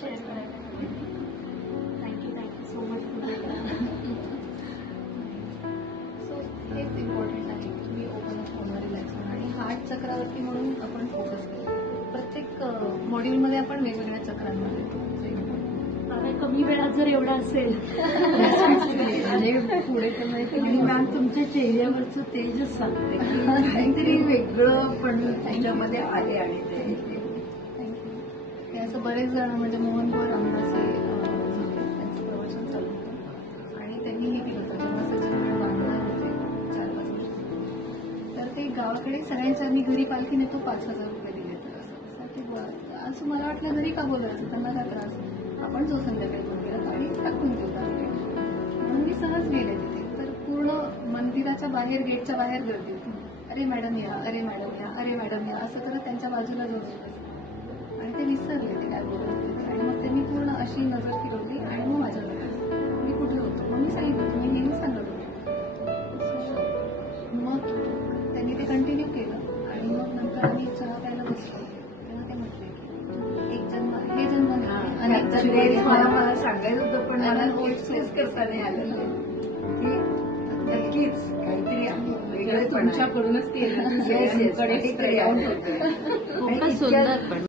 Share करायला. Thank you so much. So हेच important आहे की तुम्ही ओपन अप होणं, रिलॅक्स होणं आणि हार्ट चक्रावरती म्हणून आपण फोकस केला. प्रत्येक मॉड्यूलमध्ये आपण वेगवेगळ्या चक्रांमध्ये येतो. आता कमी वेळात जर एवढा असेल आणि पुढे तर माहिती आणि मॅम तुमच्या चेहऱ्यावरचं तेजच सांगते की काहीतरी वेगळं पण त्याच्यामध्ये आले आणि ते थँक्यू. हे असं बरेच जण म्हणजे मोहनभाऊ रामदासे त्यांचं प्रवचन चालू होतं आणि त्यांनी हे केलं होतं जेव्हा सचिन गड बांधणार होते 4-5 वर्ष, तर ते गावाकडे सगळ्यांच्या आम्ही घरी पालखी नेतो 5,000 रुपये दिले. तर असं ते असं मला वाटलं घरी का बोलायचं, त्यांना काय त्रास, आपण जो संध्याकाळी फोन केला आणि टाकून देऊ म्हणून मी सहज गेले तिथे. तर पूर्ण मंदिराच्या बाहेर, गेटच्या बाहेर गर्दी होती. अरे मॅडम या, अरे मॅडम या, अरे मॅडम या असं करत त्यांच्या बाजूला जाऊन आणि ते विसरले ते काय बोलत होते. आणि मग त्यांनी पूर्ण अशी नजर फिरवली आणि मग माझ्याकडे मी कुठे होतो, मग मी सांगितलं तुम्ही नेहमी सांगत होते. मग त्यांनी ते कंटिन्यू केलं आणि मग नंतर आम्ही चहा प्यायला बसलो तेव्हा ते म्हटले की एक जन्म हे जन्म नाही, अनेक जन्म मला सांगायचं होतं पण मला एक्सप्रेस करता नाही आलं की नक्कीच काहीतरी वेगळं तुमच्याकडूनच केलं. सुंदर पण